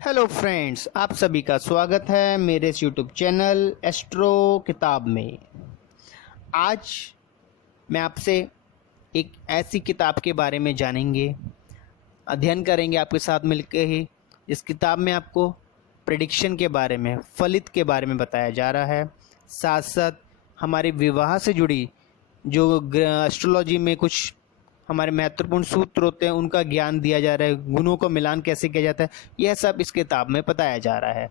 Hello friends, आप सभी का स्वागत है मेरे इस यूट्यूब चैनल एस्ट्रो किताब में। आज मैं आपसे एक ऐसी किताब के बारे में जानेंगे, अध्ययन करेंगे आपके साथ मिलकर ही। इस किताब में आपको प्रेडिक्शन के बारे में, फलित के बारे में बताया जा रहा है। साथ साथ हमारे विवाह से जुड़ी जो एस्ट्रोलॉजी में कुछ हमारे महत्वपूर्ण सूत्र होते हैं उनका ज्ञान दिया जा रहा है। गुणों को मिलान कैसे किया जाता है, यह सब इस किताब में बताया जा रहा है।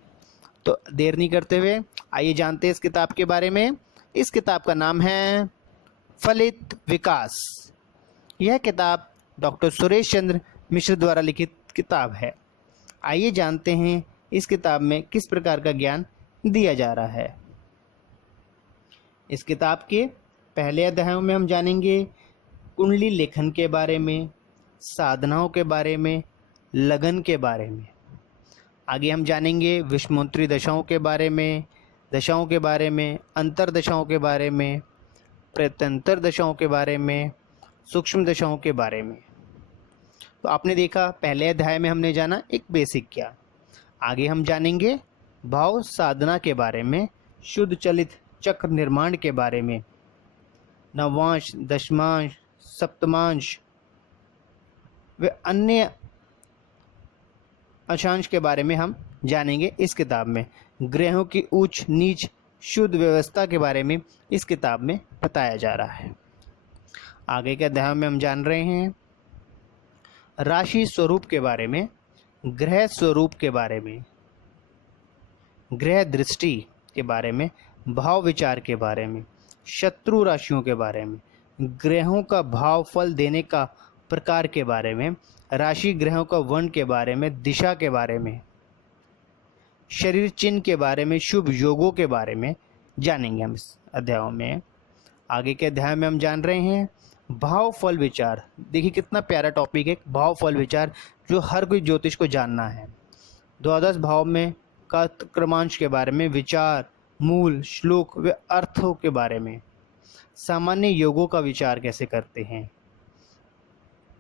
तो देर नहीं करते हुए आइए जानते हैं इस किताब के बारे में। इस किताब का नाम है फलित विकास। यह किताब डॉक्टर सुरेश चंद्र मिश्र द्वारा लिखित किताब है। आइए जानते हैं इस किताब में किस प्रकार का ज्ञान दिया जा रहा है। इस किताब के पहले अध्यायों में हम जानेंगे कुंडली लेखन के बारे में, साधनाओं के बारे में, लगन के बारे में। आगे हम जानेंगे विषमोत्री दशाओं के बारे में, अंतर दशाओं के बारे में, प्रत्यंतर दशाओं के बारे में, सूक्ष्म दशाओं के बारे में। तो आपने देखा पहले अध्याय में हमने जाना एक बेसिक क्या। आगे हम जानेंगे भाव साधना के बारे में, शुद्ध चलित चक्र निर्माण के बारे में, नवांश, दशमांश, सप्तमांश व अन्य अक्षांश के बारे में हम जानेंगे इस किताब में। ग्रहों की उच्च नीच शुद्ध व्यवस्था के बारे में इस किताब में बताया जा रहा है। आगे के अध्याय में हम जान रहे हैं राशि स्वरूप के बारे में, ग्रह स्वरूप के बारे में, ग्रह दृष्टि के बारे में, भाव विचार के बारे में, शत्रु राशियों के बारे में, ग्रहों का भाव फल देने का प्रकार के बारे में, राशि ग्रहों का वर्ण के बारे में, दिशा के बारे में, शरीर चिन्ह के बारे में, शुभ योगों के बारे में जानेंगे हम इस अध्यायों में। आगे के अध्याय में हम जान रहे हैं भाव फल विचार। देखिए कितना प्यारा टॉपिक है, भाव फल विचार, जो हर कोई ज्योतिष को जानना है। द्वादश भाव में का क्रमांश के बारे में, विचार, मूल, श्लोक व अर्थों के बारे में, सामान्य योगों का विचार कैसे करते हैं।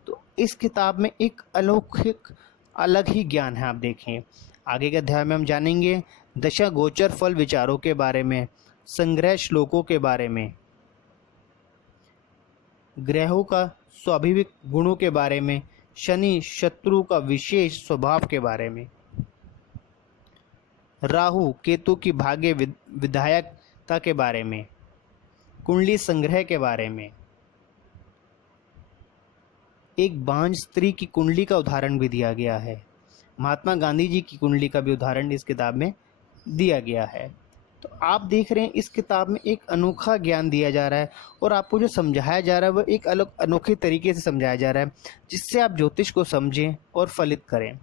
तो इस किताब में एक अलौकिक अलग ही ज्ञान है। आप देखें आगे के अध्याय में हम जानेंगे दशा गोचर फल विचारों के बारे में, संग्रह श्लोकों के बारे में, ग्रहों का स्वाभाविक गुणों के बारे में, शनि शत्रु का विशेष स्वभाव के बारे में, राहु केतु की भाग्य विधायकता के बारे में, कुंडली संग्रह के बारे में, एक बांझ स्त्री की कुंडली का उदाहरण भी दिया गया है। महात्मा गांधी जी की कुंडली का भी उदाहरण इस किताब में दिया गया है। तो आप देख रहे हैं इस किताब में एक अनोखा ज्ञान दिया जा रहा है और आपको जो समझाया जा रहा है वह एक अलग अनोखे तरीके से समझाया जा रहा है, जिससे आप ज्योतिष को समझें और फलित करें।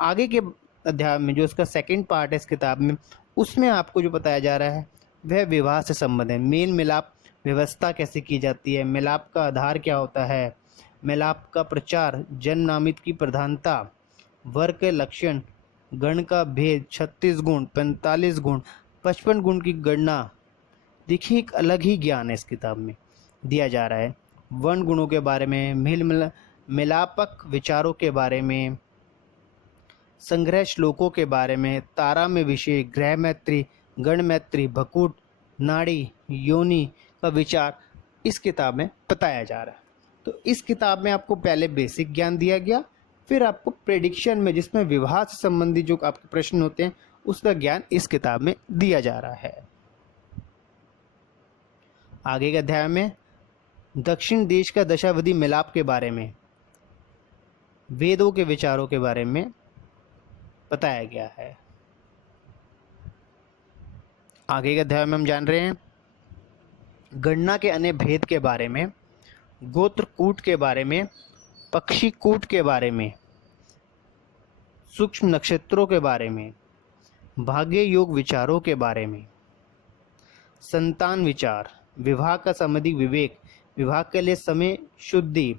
आगे के अध्याय में जो इसका सेकंड पार्ट है इस किताब में, उसमें आपको जो बताया जा रहा है वह विवाह से संबंध है। मेल मिलाप व्यवस्था कैसे की जाती है, मिलाप का आधार क्या होता है, मिलाप का प्रचार, जन नामित की प्रधानता, वर्ग के लक्षण, गण का भेद, 36 गुण, 45 गुण, 55 गुण की गणना। देखिए एक अलग ही ज्ञान है इस किताब में दिया जा रहा है। वर्ण गुणों के बारे में, मिलापक विचारों के बारे में, संग्रह श्लोकों के बारे में, तारा में विषय, ग्रह मैत्री, गण मैत्री, भकूट, नाड़ी, योनि का विचार इस किताब में बताया जा रहा है। तो इस किताब में आपको पहले बेसिक ज्ञान दिया गया, फिर आपको प्रेडिक्शन में, जिसमें विवाह से संबंधित जो आपके प्रश्न होते हैं उसका ज्ञान इस किताब में दिया जा रहा है। आगे के अध्याय में दक्षिण देश का दशावधि मिलाप के बारे में, वेदों के विचारों के बारे में बताया गया है। आगे के अध्याय में हम जान रहे हैं गणना के अन्य भेद के बारे में, गोत्र कूट के बारे में, पक्षी कूट के बारे में, सूक्ष्म नक्षत्रों के बारे में, भाग्य योग विचारों के बारे में, संतान विचार, विवाह का संबंधी विवेक, विवाह के लिए समय शुद्धि,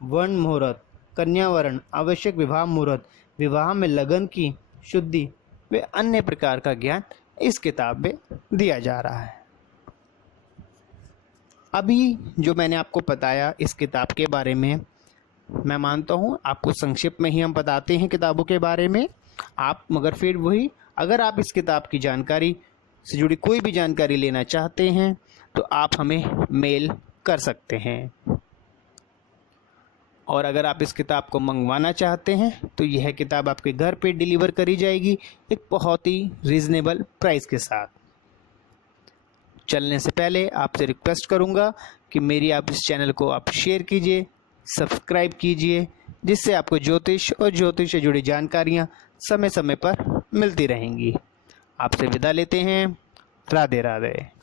वर्ण मुहूर्त, कन्या वर्ण, आवश्यक विवाह मुहूर्त, विवाह में लगन की शुद्धि व अन्य प्रकार का ज्ञान इस किताब में दिया जा रहा है। अभी जो मैंने आपको बताया इस किताब के बारे में, मैं मानता हूँ आपको संक्षिप्त में ही हम बताते हैं किताबों के बारे में। आप मगर फिर वही, अगर आप इस किताब की जानकारी से जुड़ी कोई भी जानकारी लेना चाहते हैं तो आप हमें मेल कर सकते हैं। और अगर आप इस किताब को मंगवाना चाहते हैं तो यह किताब आपके घर पे डिलीवर करी जाएगी एक बहुत ही रीज़नेबल प्राइस के साथ। चलने से पहले आपसे रिक्वेस्ट करूंगा कि मेरी आप इस चैनल को आप शेयर कीजिए, सब्सक्राइब कीजिए, जिससे आपको ज्योतिष और ज्योतिष से जुड़ी जानकारियां समय समय पर मिलती रहेंगी। आपसे विदा लेते हैं। राधे राधे।